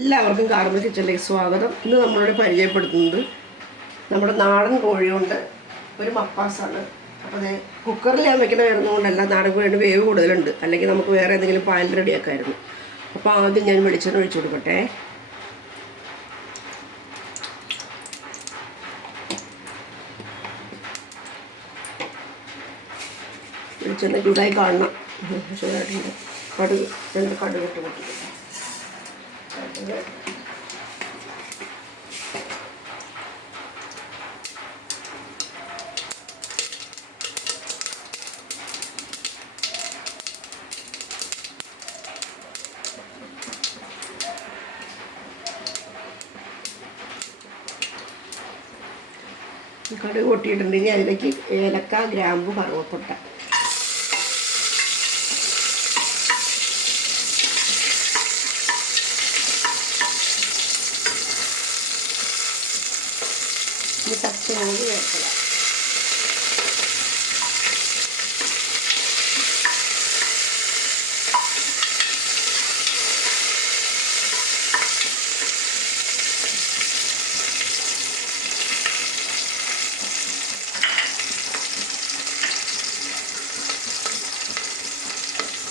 എല്ലാവർക്കും കാർമൽ കിച്ചണിലേക്ക് സ്വാഗതം. ഇന്ന് നമ്മളോട് പരിചയപ്പെടുത്തുന്നത് നമ്മുടെ നാടൻ കോഴി കൊണ്ട് ഒരു മപ്പാസാണ്. അപ്പോൾ അത് കുക്കറിൽ ഞാൻ വെക്കണ വരുന്നതുകൊണ്ടല്ല, നാടൻ കോഴിയുടെ വേവ് കൂടുതലുണ്ട്, അല്ലെങ്കിൽ നമുക്ക് വേറെ എന്തെങ്കിലും പാൽ റെഡിയാക്കായിരുന്നു. അപ്പോൾ ആദ്യം ഞാൻ വെളിച്ചെണ്ണ ഒഴിച്ചു കൊടുക്കട്ടെ. വെളിച്ചെണ്ണ ചൂടായി കാണണം. ചൂടായിട്ടുണ്ട്. കടുക് ഇട്ട് കൊടുത്തിട്ടുണ്ട്. കടുക് പൊട്ടിയിട്ടുണ്ടെങ്കിൽ അതിലേക്ക് ഏലക്ക, ഗ്രാമ്പു, കറുവപ്പട്ട, പച്ചമുളക് ചേർക്കുക.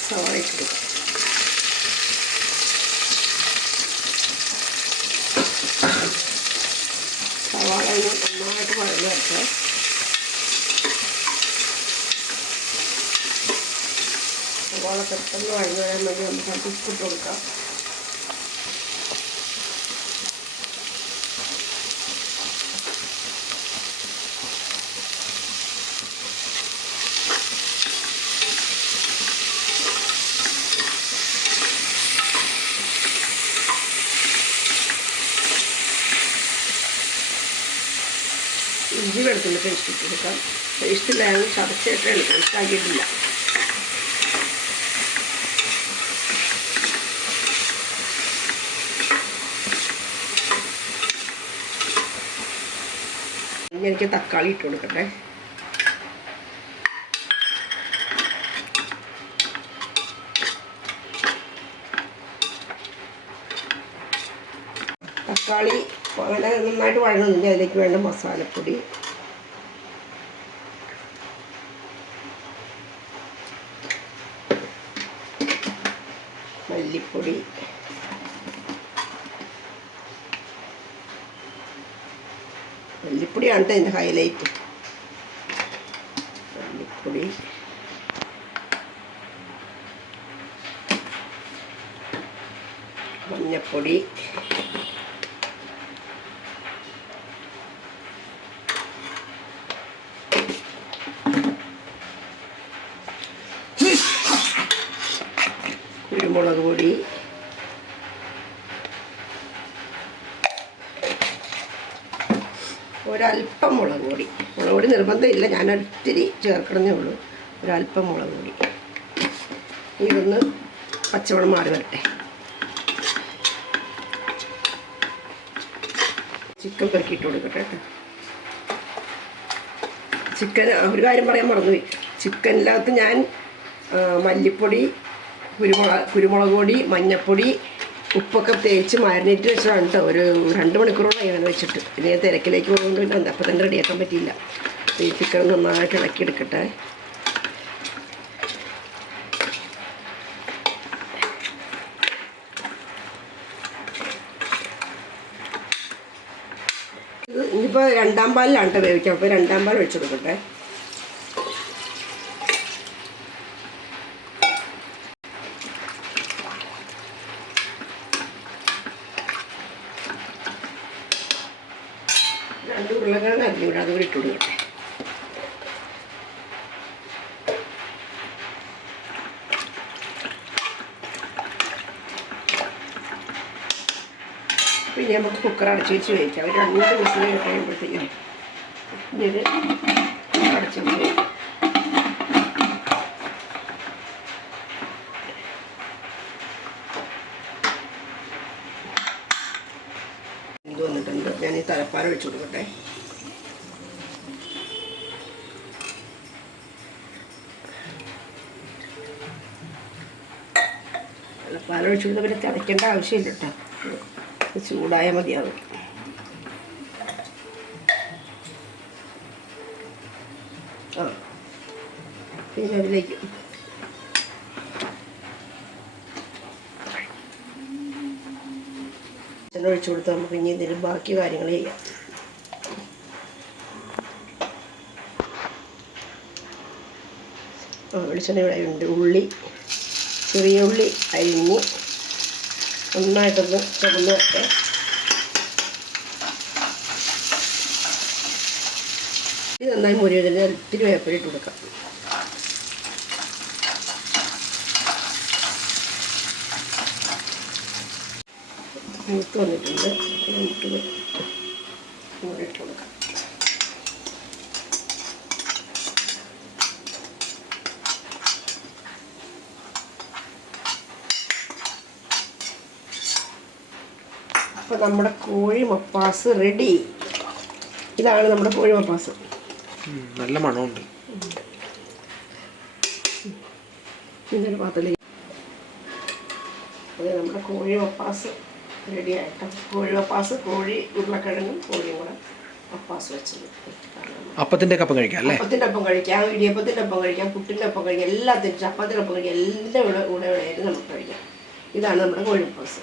സവാള ഇട്ടു. സവാള നന്നായിട്ട് വഴഞ്ഞു വരട്ടെ. സവാള പെട്ടെന്ന് വഴഞ്ഞു വരാൻ വേണ്ടി നമുക്ക് അത് ഉപ്പിട്ട് കൊടുക്കാം. ഇഞ്ചി വെളുത്തുള്ളി പേസ്റ്റ് ഇട്ട് കൊടുക്കാം. പേസ്റ്റിലായാലും ചതച്ചിട്ടാണ്, പേസ്റ്റാക്കിയിട്ടില്ല. ഇനി എനിക്ക് തക്കാളി ഇട്ട് കൊടുക്കട്ടെ. തക്കാളി അങ്ങനെ നന്നായിട്ട് വഴങ്ങുന്നില്ല. അതിലേക്ക് വേണ്ട മസാലപ്പൊടി, മല്ലിപ്പൊടി, മല്ലിപ്പൊടിയാണ് ഇതിൻ്റെ ഹൈലൈറ്റ്. മല്ലിപ്പൊടി, മഞ്ഞപ്പൊടി, കുരുമുളക് പൊടി, ഒരല്പം മുളക് പൊടി. മുളക് പൊടി നിർബന്ധമില്ല, ഞാനൊത്തിരി ചേർക്കണമെന്നേ ഉള്ളൂ. ഒരല്പം മുളക് പൊടി. ഇതൊന്ന് പച്ചവെള്ളം മാറി വരട്ടെ. ചിക്കൻ പെറുക്കിയിട്ട് കൊടുക്കട്ടെ കേട്ടോ. ചിക്കൻ ഒരു കാര്യം പറയാൻ മറന്നുപോയി. ചിക്കനിനകത്ത് ഞാൻ മല്ലിപ്പൊടി, കുരുമുളക് പൊടി, മഞ്ഞൾപ്പൊടി, ഉപ്പൊക്കെ തേച്ച് മാരിനേറ്റ് വെച്ചതാണ് കേട്ടോ. ഒരു 2 മണിക്കൂറോളം അങ്ങനെ വെച്ചിട്ട്. ഇനി തിരക്കിലേക്ക് പോകുന്നതുകൊണ്ട് അപ്പം തന്നെ റെഡിയാക്കാൻ പറ്റിയില്ല. ഈ ചിക്കൻ നന്നായിട്ട് ഇളക്കിയെടുക്കട്ടെ. ഇത് ഇനിയിപ്പോൾ 2ാം പാലിലാണ് കേട്ടോ വേവിക്കാം. അപ്പോൾ 2ാം പാൽ വെച്ച് കൊടുക്കട്ടെ. ഉരുളക്കിഴങ്ങ് അരിഞ്ഞൂടെ, അതുകൂടി ഇട്ട് കൊടുക്കട്ടെ. പിന്നെ നമുക്ക് കുക്കർ അടച്ച് വെച്ച് വേവിക്കാം. ഒരു 2 വിസിൽ കഴിയുമ്പോഴത്തേക്കും ഇത് അടച്ച് വെച്ച് വേവിക്കാം. ഇത് വന്നിട്ടുണ്ട്. ഞാൻ ഈ തലപ്പാല വെച്ച് കൊടുക്കട്ടെ. പാലൊഴിച്ച് കൊടുത്താൽ പിന്നെ തിളയ്ക്കേണ്ട ആവശ്യമില്ല കേട്ടോ. ചൂടായാൽ മതിയാകും. ആ പിന്നെ അതിലേക്ക് ഒഴിച്ചു കൊടുത്താൽ നമുക്ക് ഇനി എന്തെങ്കിലും ബാക്കി കാര്യങ്ങൾ ചെയ്യാം. വെളിച്ചെണ്ണ ഇവിടെ ഉണ്ട്. ഉള്ളി, ചെറിയ ഉള്ളി അരിഞ്ഞ് നന്നായിട്ടൊന്ന് ചുവന്ന് വരട്ടെ. ഇത് നന്നായി മുരിയതിന് ഇത്തിരി വേപ്പില ഇട്ട് കൊടുക്കാം. മൂത്ത് വന്നിട്ടുണ്ട്. നമുക്കിത് ഇങ്ങോട്ട് ഇട്ട് കൊടുക്കാം. അപ്പോൾ നമ്മുടെ കോഴി മപ്പാസ് റെഡി. ഇതാണ് നമ്മുടെ കോഴി മപ്പാസ്. നല്ല മണമുണ്ട്. ഇതൊരു പാത്രത്തിലേക്ക് അതെ നമ്മുടെ കോഴി മപ്പാസ് റെഡി ആയിട്ടോ. കോഴി മപ്പാസ്, കോഴി ഉരുളക്കിഴങ്ങും കോഴിയും കൂടെ മപ്പാസ് വെച്ചത്. അപ്പത്തിൻ്റെ ഒപ്പം കഴിക്കാം അല്ലേ? അപ്പത്തിൻ്റെ ഒപ്പം കഴിക്കാം, ഇടിയപ്പത്തിൻ്റെ ഒപ്പം കഴിക്കാം, പുട്ടിൻ്റെ ഒപ്പം കഴിക്കാം, എല്ലാത്തിനും ചപ്പാത്തിൻ്റെ ഒപ്പം കഴിക്കാം, എല്ലാം കൂടെ വേണേലും നമുക്ക് കഴിക്കാം. ഇതാണ് നമ്മുടെ കോഴി മപ്പാസ്.